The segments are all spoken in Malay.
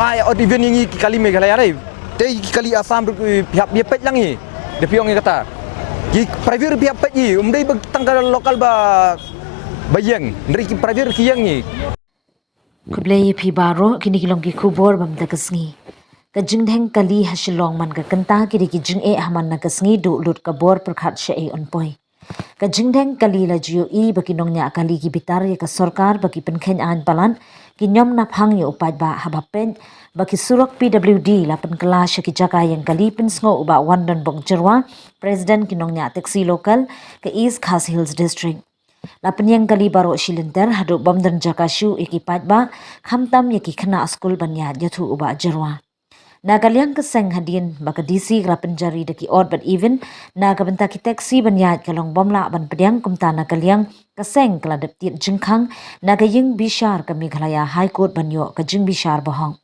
ai od event ini kali Meghalaya dai te kali Assam pihak dia pet lang ni de piong ni kata ki private pihak pet ni umdai tanggal lokal ba bayang dari ki private ki yang ni kublai phi baro kini kilong ki khubor bam ta kasngi ka jingdheng kali hasilong man ka kanta ki ki jing e haman na kasngi du lut ka bor prakhat she e on poi ka jingdheng kali la jiu i bakinong nya kali ki bitar ka sarkar baki penkhen an palan ki nyom na phang yo upat ba habapen baki surok PWD la pen kala shaki jaka yang kali pinsngo uba wandon bong jerwa president kinong nya taxi local ka East Khas Hills district la penyang kali baro shilenter hadu bomdan jaka shu ikipat ba khamtam yaki khana school banya yathu uba jerwa Nagalyang keseng hadin baka DC grapen jari daki odd but even naga benta ki taxi banyat kalong bomla ban pediang kumta nagalyang keseng kala deptit jingkhang naga ying bishar ka Meghalaya High Court banyo ka jing bishar bohong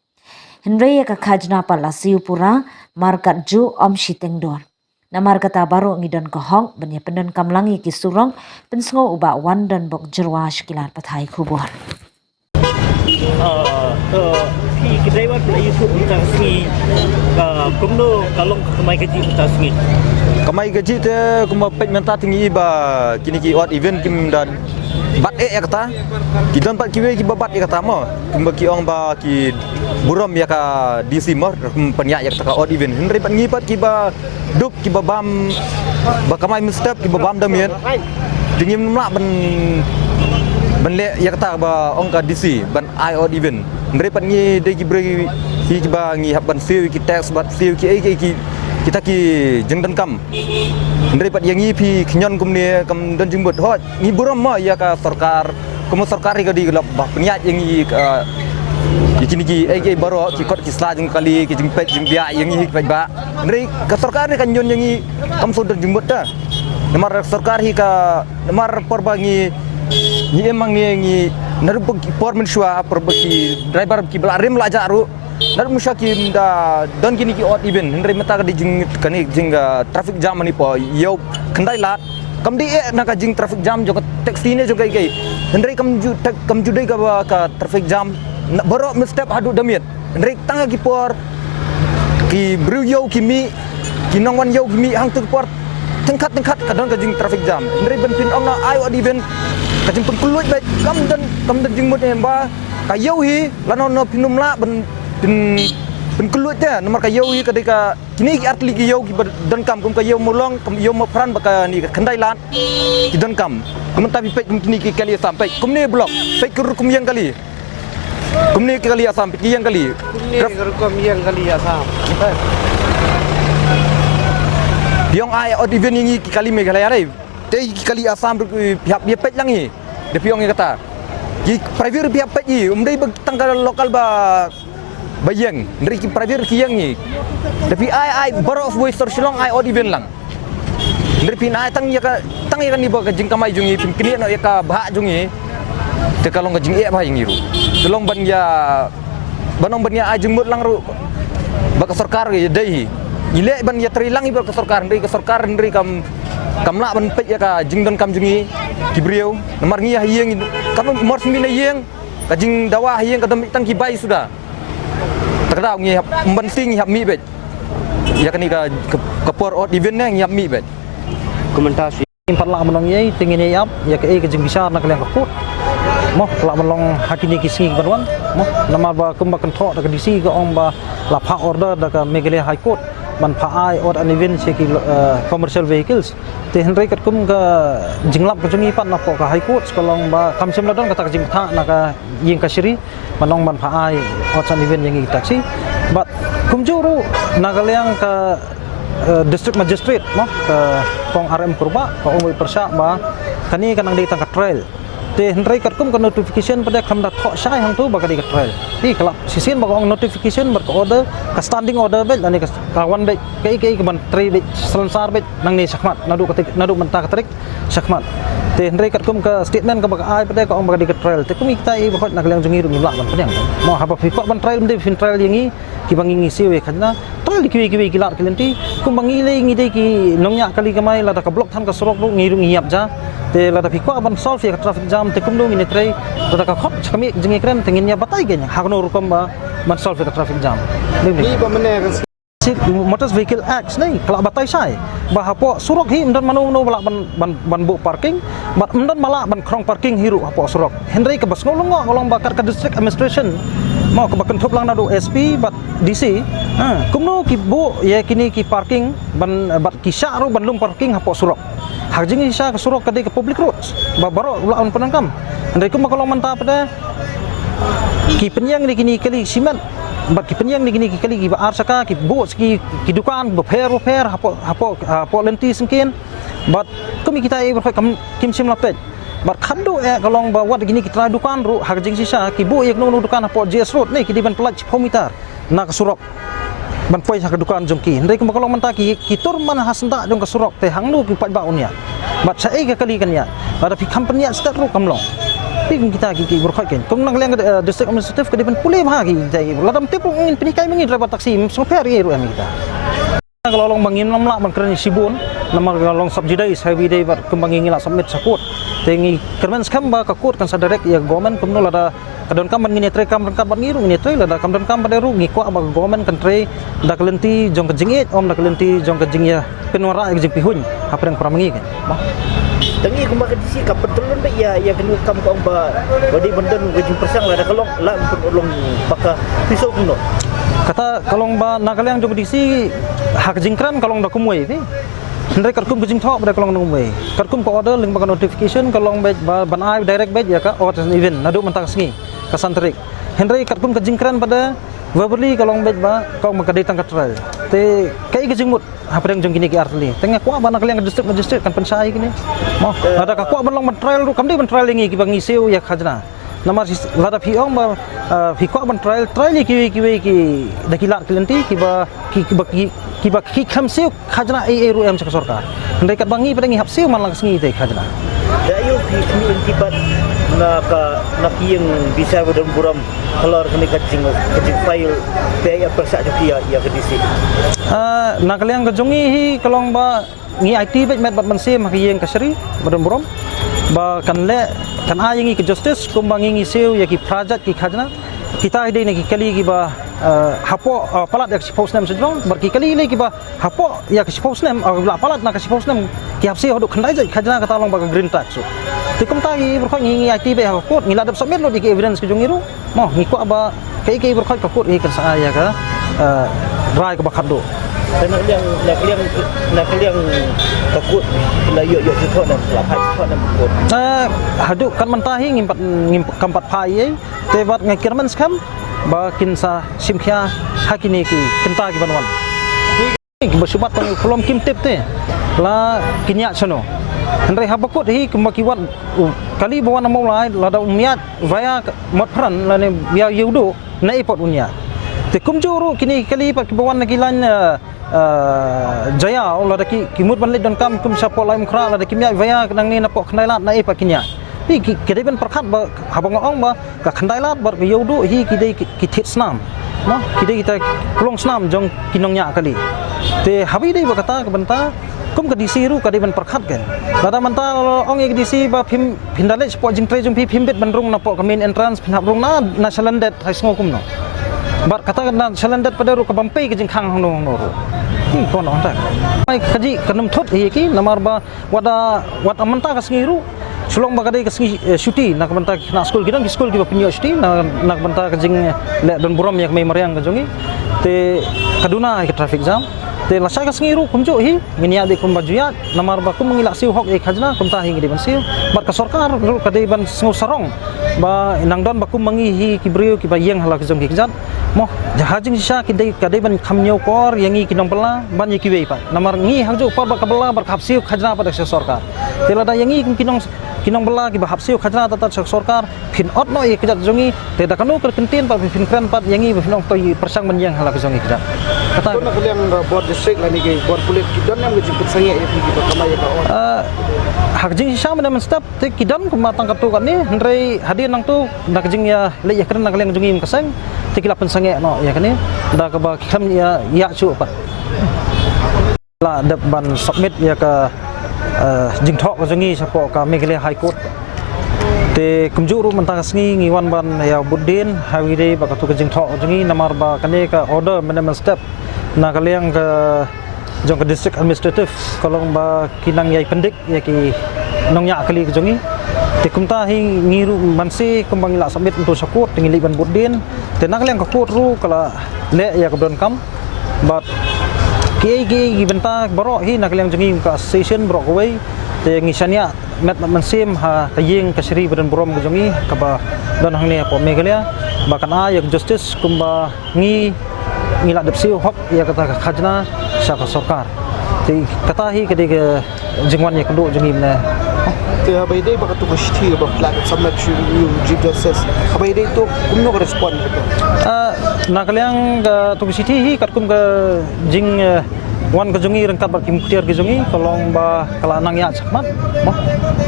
Henry ka khajna pala siupura markat ju om shitengdor na markata baro ngidon ko hong banya pendon kamlangi ki surong pensngo uba wandan bok jerwa shkilar pathai khubor Khi cái đấy bắt lấy thuốc tang sini, cũng nó kalong kamai gaji tang sini. kamai gaji te kuma pet menta tinggi ba kini ki odd event kim dan bat kata ki don pat kiwe ki babat kata mo kumba ki ong ba ki buram ya ka DC mo penyak ya kata odd event henry pat ngipat ki ba duk ki ba bam ba kamai mistep ki ba bam damian dingim mla ban le ya kata ba ong ka DC ban I odd event henry pat ngi de ki bre ki ba ngi ban siu ki tax bat siu ki kita ki jengdan kam henry pat yang ngi pi knyon kum ne kam dan jingbut hot ngi buram ma ya ka sarkar kum sarkari ka di la ba penyat yang ngi kini ki baro ki kot ki sla jeng kali ki jeng pet jeng bia yang ngi pet ba henry ka sarkar ni kan yon yang ngi kam so dan jingbut da namar sarkar hi ka namar porba ngi emang ngi naru por men shwa por ki driver ki bla rem la jaru Nar musyakim da don kini ki odd event henry mata ka di jing kani jing traffic jam ni po yo kendai lat kam di naka jing traffic jam jo taxi ne jo kai henry kam ju dei ka traffic jam baro mestep hadu damiet henry tanga ki por ki bru yo ki mi ki nongwan yo ki mi hang tu por tengkat ka don ka jing traffic jam henry ben pin ong na ai odd event ka jing pun kuluit bai kam dan jing mut ba ka yo hi lanon no pinum la benเป็นกลุ่มเจ้าnomor kaya ini ketika kini atlet kaya ki dan kam kaya mulong kaya peran baka ni kendai lat ki dan kam tapi pek kini kali sampai ni blok pek kum yang kali ni kali sampai yang kali kum yang kali asam piong ai odd event ini kali Meghalaya dai te kali Assam pihak dia pek lang ni de piong ni kata ki private pihak pek ni umdai tanggal lokal ba bayang dari ki private ki yang ni tapi ai baro of voice silong ai odd event lang dari pin ai tang ya kan ni ba ka jing kamai jungi pin kini no ya ka bah jungi te kalong ka jing e ba yang iru silong ban ya banong ban ya ai jing mut lang ru ba ka sarkar ya dai ile ban ya trilang iba ka sarkar dari kam la ban pet ya ka jing don kam jungi ki brieu nomor ngi ya hieng kam mor semina hieng ka jing dawa hieng ka dam tang ki bai sudah terkadang ngi penting ngi mi bet ya kan ke por odd event ngi mi bet komentar Empat lak menong ye tinggi ni ap ya ke jeng besar nak liang kaput moh lak menong hakini kisi berwan moh nama ba kumba kentok dak disi ke ong ba la pak order dak Meghalaya High Court ban pa ai or an event seki commercial vehicles te henry kat kum ke jinglap ke jungi pat na po ka High Court sekolong ba kam sem ladon kata jing tha na ka ying ka shiri manong ban pa ai or an event yang taxi but kum juru nagaliang ka district magistrate mo kong RM Purba ko ungoi persya ba kani kanang di tangka trail te henry kat kum ka notification pada kam da thok sai hang tu ba ka di trail ti kala sisin ba ong notification ber order ka standing order bet ani ka kawan bet kai ban 3 bet selansar bet nang ni sakmat nadu mentah ka trik sakmat te hendrai kat kum ke statement ke bagai pada ka ong bagai ke trial te kum kita i bakot nak lang jungi ru ngilak ban penyang mo haba fi ban trial de fin trial yangi ki bangi siu e khajna trial ki kilat kelenti kum bangi le ngi de ki nongnya kali kamai la ka block than ka sorok ru ngi ru ngiap ja te la fi ban solve ya traffic jam te kum lu ngi trai la ka khot kami jungi kren tengin ya batai genya hakno ru kum ba ban solve ya traffic jam ni ba mene Motor Vehicle Act ni kalau batai sai bahapo surok hi mdan manu balak ban bu parking bat mdan malak ban krong parking hiru hapo surok Henry ke basngol ngo ngolong bakar ke district administration mau ke bakan thop lang na do SP bat DC kumno ki bu ya kini ki parking ban bat kisah ro ban lum parking hapo surok hajing isa ke surok ke public roads ba baro ulaun penangkam Henry kum makolong manta pada ki penyang ni kini kali simen bat ki penyang ni gini ki kali ki ba arsaka ki bos ki dukan ba fair hapo lenti sengkin bat kami kita e berfai kim sim lapet bat khando e kalong ba wat gini kita dukan ru hajing sisa ki bu ek no dukan hapo JS road ni ki di ban pelaj pomitar nak surok ban poi sa dukan jongki ndai kum kalong manta ki tur man hasenta jong ka surok te hangnu ki pat ba unya bat sa e ka kali kan ya ada pi company start ru kamlong Ping kita ki berkhaikan. Kung nang liang district administrative ke depan pulih bahagi jai. Ladam tipu ingin pinikai mengi driver taksi super ru am kita. Kalau long bangin lamlak bang kerani sibun, nama long subsidize heavy day bar kembangin ngila submit sakut. Tengi kerman skam ba kakut kan sa direct ya government kumno lada kadon kam ngini tre kam rangkap ban ngiru ngini tre lada kam don kam pada ru ngiko ba government kan tre da kelenti jong kejing om da kelenti jong kejing ya penwara kejing pihun apa yang pramangi kan. Tangi kumba kedisi ka petrolon ba ya kenu kam ka ba badi bendan gajing persang la kalong la ulong baka pisau kuno kata kalong ba nakalang jong kedisi hak jingkran kalong da kumwe ni Hendai karkum kejing thok pada kalong kumwe karkum ko order ling baka notification kalong ban ai direct badge ya ka order event nadu mentang sengi ka santrik Hendai karkum kejingkran pada verbally kalong badge ba kau makadai tangkat trial te kai kejing mut apa yang jong kini ki artli tengah kuah ban kalian district magistrate kan pensai kini mo ada ka kuah ban long trial ru kam dei ban trial ngi ki bangi seu ya khajna nama lada phiong ba phikuah ban trial ki dakilat kelenti ki ba ki kham seu khajna ai ru em sa sarkar ndai kat bangi pada ngi hap seu man lang sengi te khajna da yo ki tibat na yang bisa bodon buram keluar kini kecing file pay persa dia ya kedisi nak liang kejongi hi kalong ba ngi IT bet bat mansim ki yang kasri bodon buram ba kan le kan ayangi ke justice kumbangi ngi seu ya ki project ki khajna kita ide ni ki kali ki ba hapo palat ya suppose nam sejong berki kali ni ki ba hapo ya suppose nam palat nak suppose nam ki hapsi hoduk khandai jai khajna ka talong ba green tax tikum tai berkhoi ngi IT be ha kot ngi ladap submit lo di ki evidence ke jongiru mo ngi ko ba kai berkhoi ka kot hi kan sa ya ka rai ka ba khado nak liang takut la yo jethot dan lapai jethot dan kot haduk kan mentahi ngimpat pai te bat ngakirman skam ba kinsa simkhia hakini ki kenta ki banwan ki basubat pang kolom kim tip te la kinya sono Hendai habakut hi kemakiwat kali bawa nama mulai lada umiat via matpran lane biar yudo na ipot unya te kumjuru kini kali pat bawan nagilan jaya lada ki kimut banlet don kam kum sapo laim khra lada kimya via nang ni napok khnailat na ipat kinya hi kidai ben perkhat ba habang ong ba ka khandailat bar yudo hi kidai kithit snam no kidai kita kulong snam jong kinongnya kali te habi dei ba kata ka banta kum ke DC ru ka deban perkhat kan lada manta ong ek DC ba phindale sport jing tre jung phim bet bandrung na po ka main entrance phinap rung na salandet hai sngo kum no bar kata na salandet pada ru ka bampai ke jing khang hong no ru ki kon on ta mai khaji kanum thot hi ki namar ba wada manta ka sngi ru sulong ba kadai ka sngi shuti nak manta na school ki ba pinyo shuti nak manta ka jing le don buram yak mai mariang ka jongi te kaduna ke traffic jam te lasa ka sengiru kumjo hi nginia de kum bajuyat namar ba kum mengilak siu hok e khajna kum ta hi ngi ban siu bar ka sarkar ru ka de ban sengur sarong ba nangdon ba kum mangi hi kibriu ki ba yeng hala kjong ki jat mo jahajing sisa ki de ka de ban khamnyo kor yangi ki nongpala ban yi ki wei pa namar ngi hangjo par ba kabala bar khap siu khajna pa de sarkar te lada yangi kum kinong kinong bala ki bahap siu khajna tatat sarkar phin ot no ye kejat jongi te da kanu ker kentin pa phin kran pat yangi phin ong toi persang menjang hala jongi kejat kata Ito na kaliang board district lah ni kay board kulit kidon yang gejipit sangi ya pergi kamay ka on. hak jing syam na step te kidan kumatang katu kan ni ndrei hadir nang tu nak jing ya le ya kren nak leng jongi kaseng te kilapan sange no ya kan ni da ka ba kham ya chu pat la dep ban submit ya ka jing thok ka jongi sapo ka Meghalaya High Court te kumjuru mentang sngi ngiwan ban ya budin hawide ba ka tu ka jing thok jongi namar ba kane ka order management step na ka leng ka jong ke district administrative kolong ba kinang yai pendik ya ki nong yak kali ke jongi te kumta hi ngiru mansi kumbang ila submit untuk sakut tingili ban budin te nak leng ka court ru kala le ya ka don kam but ki benta baro hi nak leng jongi ka session bro koi te ngisania met mansim ha kaying kasri badan burom ke jongi ka ba don hang ne po Meghalaya bahkan ya justice kumba ngila depsiu hok ya kata khajna syak sarkar ti kata hi kede ke jingwan ya kedu jongi mena Te habay day baka tu kashti ba plat submit you chief justice. Habay day tu kumno ka respond ka. nakaliang tu city hi kat kum ke jing wan ke jongi rengkat ba kim kutiar ke jongi kolong ba kala nang ya sakmat mo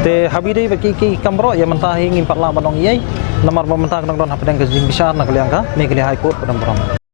te habi dei ba ki kamro ya mentah hi ngimpat la banong yai lamar ba mentah nang don hapadang ke jing besar nakaliang ka Meghalaya High Court padang